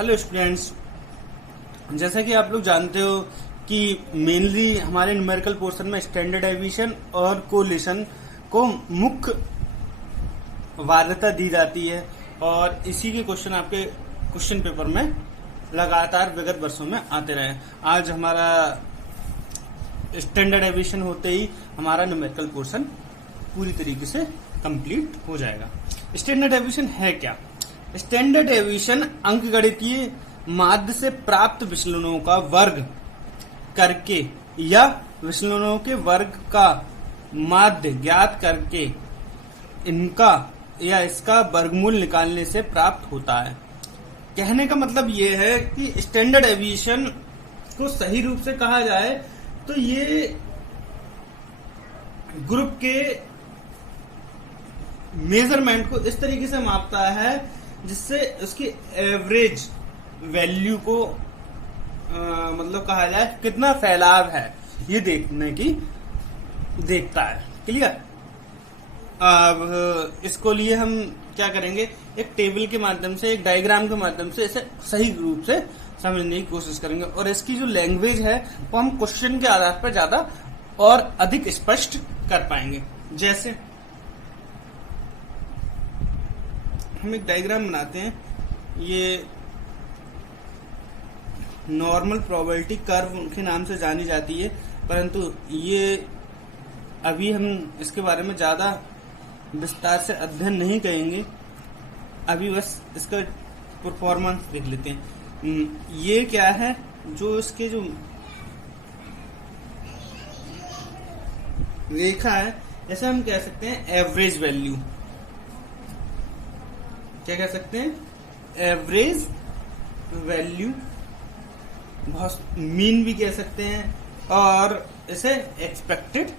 Hello students, जैसा कि आप लोग जानते हो कि मेनली हमारे न्यूमेरिकल पोर्शन में स्टैंडर्ड डेविएशन और कोरिलेशन को मुख्य वरीयता दी जाती है और इसी के क्वेश्चन आपके क्वेश्चन पेपर में लगातार विगत वर्षों में आते रहे। आज हमारा स्टैंडर्ड डेविएशन होते ही हमारा न्यूमेरिकल पोर्शन पूरी तरीके से कंप्लीट हो जाएगा। स्टैंडर्ड डेविएशन है क्या? स्टैंडर्ड डेविएशन अंकगणितीय माध्य से प्राप्त विचलनों का वर्ग करके या विचलनों के वर्ग का माध्य ज्ञात करके इनका या इसका वर्गमूल निकालने से प्राप्त होता है। कहने का मतलब ये है कि स्टैंडर्ड डेविएशन को सही रूप से कहा जाए तो ये ग्रुप के मेजरमेंट को इस तरीके से मापता है जिससे उसकी एवरेज वैल्यू को मतलब कहा जाए कितना फैलाव है ये देखता है। क्लियर? अब इसको लिए हम क्या करेंगे, एक टेबल के माध्यम से, एक डायग्राम के माध्यम से इसे सही रूप से समझने की कोशिश करेंगे और इसकी जो लैंग्वेज है वो हम क्वेश्चन के आधार पर ज्यादा और अधिक स्पष्ट कर पाएंगे। जैसे हम एक डायग्राम बनाते हैं, ये नॉर्मल प्रोबेबिलिटी कर्व के नाम से जानी जाती है, परंतु ये अभी हम इसके बारे में ज्यादा विस्तार से अध्ययन नहीं करेंगे। अभी बस इसका परफॉर्मेंस देख लेते हैं। ये क्या है, जो इसके जो रेखा है ऐसे हम कह सकते हैं एवरेज वैल्यू। क्या कह सकते हैं? एवरेज वैल्यू, बहुत मीन भी कह सकते हैं और इसे एक्सपेक्टेड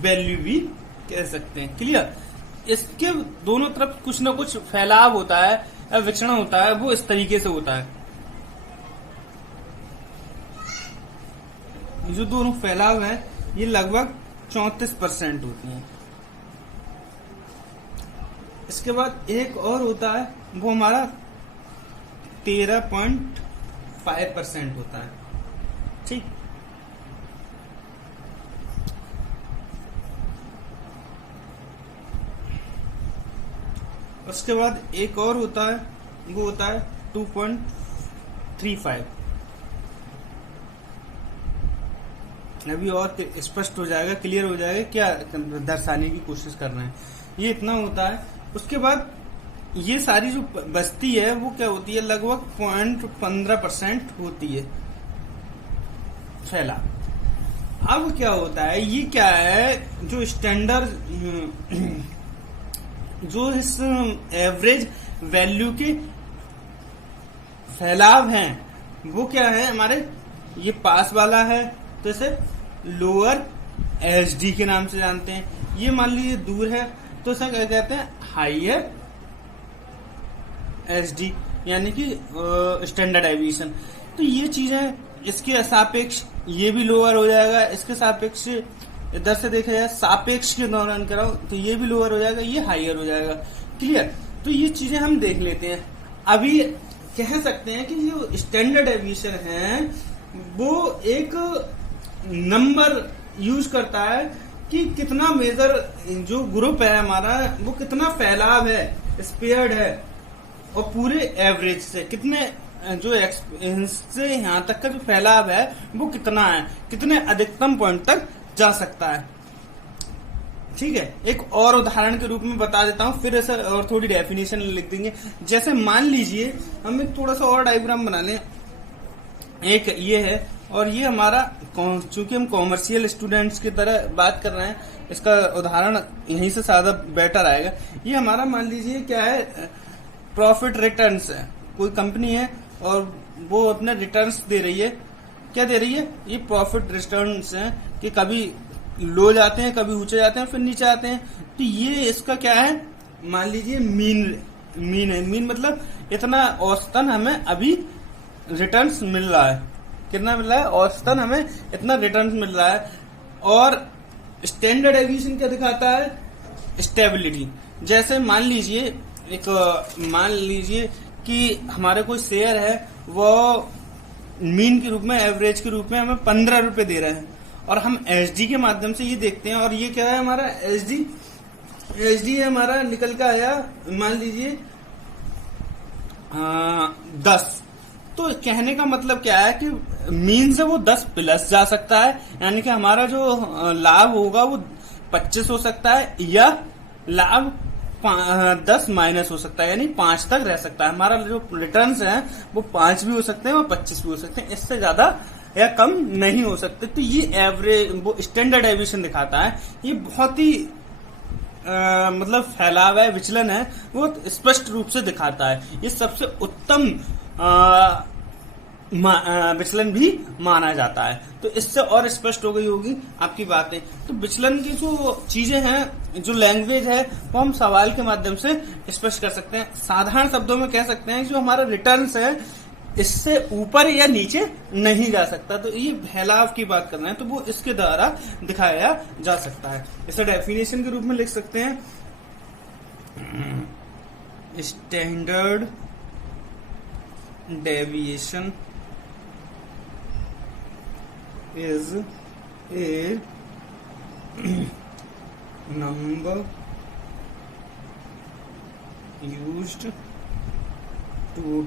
वैल्यू भी कह सकते हैं। क्लियर? इसके दोनों तरफ कुछ ना कुछ फैलाव होता है या विचरण होता है, वो इस तरीके से होता है। जो दोनों फैलाव है ये लगभग 34% होती है। इसके बाद एक और होता है, वो हमारा 13.5% होता है। ठीक, उसके बाद एक और होता है, वो होता है 2.35। अभी और स्पष्ट हो जाएगा, क्लियर हो जाएगा क्या दर्शाने की कोशिश कर रहे हैं। ये इतना होता है। उसके बाद ये सारी जो बस्ती है वो क्या होती है, लगभग 0.15% होती है फैला। अब क्या होता है, ये क्या है, जो स्टैंडर्ड जो इस एवरेज वैल्यू के फैलाव हैं वो क्या है, हमारे ये पास वाला है तो इसे लोअर एसडी के नाम से जानते हैं। ये मान लीजिए दूर है तो इसे क्या कहते हैं, हाइयर एसडी, यानी कि स्टैंडर्ड डेविएशन। तो ये चीजें इसके सापेक्ष ये भी लोअर हो जाएगा, इसके सापेक्ष इधर से देखा जाए सापेक्ष के दौरान कराओ तो ये भी लोअर हो जाएगा, ये हाइयर हो जाएगा। क्लियर? तो ये चीजें हम देख लेते हैं। अभी कह सकते हैं कि जो स्टैंडर्ड डेविएशन है वो एक नंबर यूज करता है कि कितना मेजर जो ग्रुप है हमारा वो कितना फैलाव है, स्पेयर्ड है और पूरे एवरेज से कितने जो से यहाँ तक का जो फैलाव है वो कितना है, कितने अधिकतम पॉइंट तक जा सकता है। ठीक है, एक और उदाहरण के रूप में बता देता हूँ, फिर ऐसा और थोड़ी डेफिनेशन लिख देंगे। जैसे मान लीजिए हम एक थोड़ा सा और डायग्राम बना लें। एक ये है और ये हमारा, चूंकि हम कॉमर्शियल स्टूडेंट्स की तरह बात कर रहे हैं, इसका उदाहरण यहीं से ज्यादा बेटर आएगा। ये हमारा मान लीजिए क्या है, प्रॉफिट रिटर्न्स है। कोई कंपनी है और वो अपने रिटर्न्स दे रही है। क्या दे रही है? ये प्रॉफिट रिटर्न्स हैं कि कभी लो जाते हैं, कभी ऊंचे जाते हैं, फिर नीचे आते हैं। तो ये इसका क्या है, मान लीजिए मीन है। मीन मतलब इतना औसतन हमें अभी रिटर्न्स मिल रहा है। कितना मिल रहा है? औसतन हमें इतना रिटर्न्स मिल रहा है। और स्टैंडर्ड डेविएशन क्या दिखाता है? स्टेबिलिटी। जैसे मान लीजिए एक मान लीजिए कि हमारे कोई शेयर है, वो मीन के रूप में, एवरेज के रूप में हमें 15 रुपए दे रहे हैं, और हम एसडी के माध्यम से ये देखते हैं, और ये क्या है हमारा एसडी है हमारा, निकल का आया मान लीजिए 10। तो कहने का मतलब क्या है कि मीन से वो 10 प्लस जा सकता है, यानी कि हमारा जो लाभ होगा वो 25 हो सकता है, या लाभ 10 माइनस हो सकता है, यानी 5 तक रह सकता है। हमारा जो रिटर्न्स हैं वो 5 भी हो सकते हैं और 25 भी हो सकते हैं, इससे ज्यादा या कम नहीं हो सकते। तो ये एवरेज, वो स्टैंडर्ड डेविएशन दिखाता है, ये बहुत ही मतलब फैलाव है, विचलन है, वो स्पष्ट रूप से दिखाता है। ये सबसे उत्तम विचलन भी माना जाता है। तो इससे और स्पष्ट हो गई होगी आपकी बातें। तो विचलन की जो चीजें हैं, जो लैंग्वेज है, वो हम सवाल के माध्यम से स्पष्ट कर सकते हैं। साधारण शब्दों में कह सकते हैं जो हमारा रिटर्न्स है, इससे ऊपर या नीचे नहीं जा सकता। तो ये फैलाव की बात कर रहे हैं, तो वो इसके द्वारा दिखाया जा सकता है। इसे डेफिनेशन के रूप में लिख सकते हैं, standard deviation is a number used to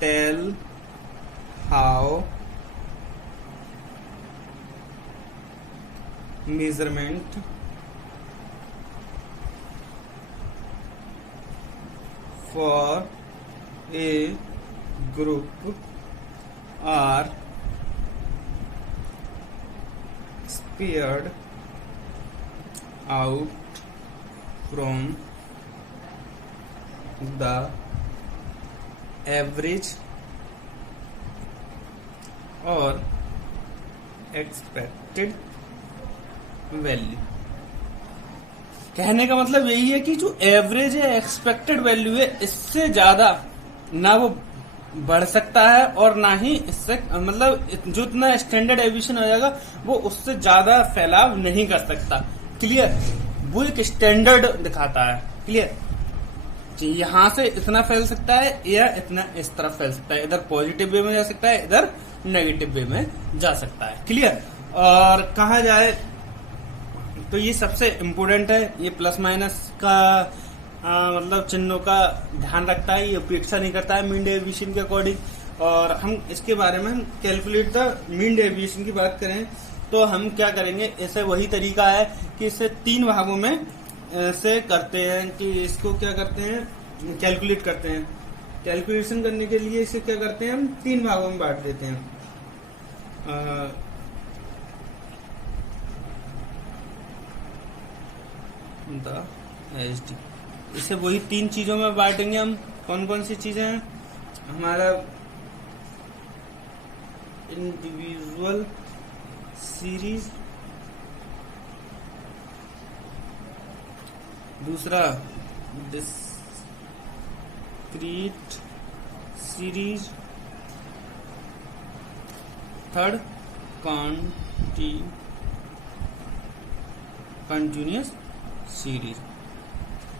tell how measurement for a group are spared out from the average or expected value। कहने का मतलब यही है कि जो एवरेज है, एक्सपेक्टेड वैल्यू है, इससे ज्यादा ना वो बढ़ सकता है और ना ही इससे, मतलब जो इतना स्टैंडर्ड डेविएशन हो जाएगा वो उससे ज्यादा फैलाव नहीं कर सकता। क्लियर? वो एक स्टैंडर्ड दिखाता है। क्लियर? यहां से इतना फैल सकता है या इतना इस तरफ फैल सकता है, इधर पॉजिटिव वे में जा सकता है, इधर नेगेटिव वे में जा सकता है। क्लियर? और कहा जाए तो ये सबसे इम्पोर्टेंट है। ये प्लस माइनस का मतलब चिन्हों का ध्यान रखता है, ये उपेक्षा नहीं करता है मीन डेविएशन के अकॉर्डिंग। और हम इसके बारे में, हम कैलकुलेट द मीन डेविएशन की बात करें तो हम क्या करेंगे, इसे वही तरीका है कि इसे 3 भागों में से करते हैं, कि इसको क्या करते हैं, कैलकुलेट करते हैं। कैलकुलेशन करने के लिए इसे क्या करते हैं, हम 3 भागों में बांट देते हैं। द एसडी, इसे वही 3 चीजों में बांटेंगे हम। कौन कौन सी चीजें हैं हमारा, इंडिविजुअल सीरीज, दूसरा discrete series, third continuous series.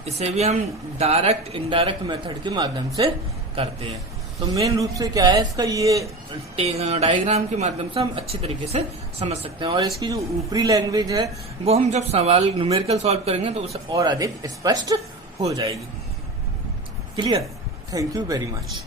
इसे भी हम डायरेक्ट इनडायरेक्ट मेथड के माध्यम से करते हैं। तो मेन रूप से क्या है इसका, ये डायग्राम के माध्यम से हम अच्छी तरीके से समझ सकते हैं। और इसकी जो ऊपरी लैंग्वेज है वो हम जब सवाल न्यूमेरिकल सॉल्व करेंगे तो उसे और अधिक स्पष्ट हो जाएगी। Clear? Thank you very much.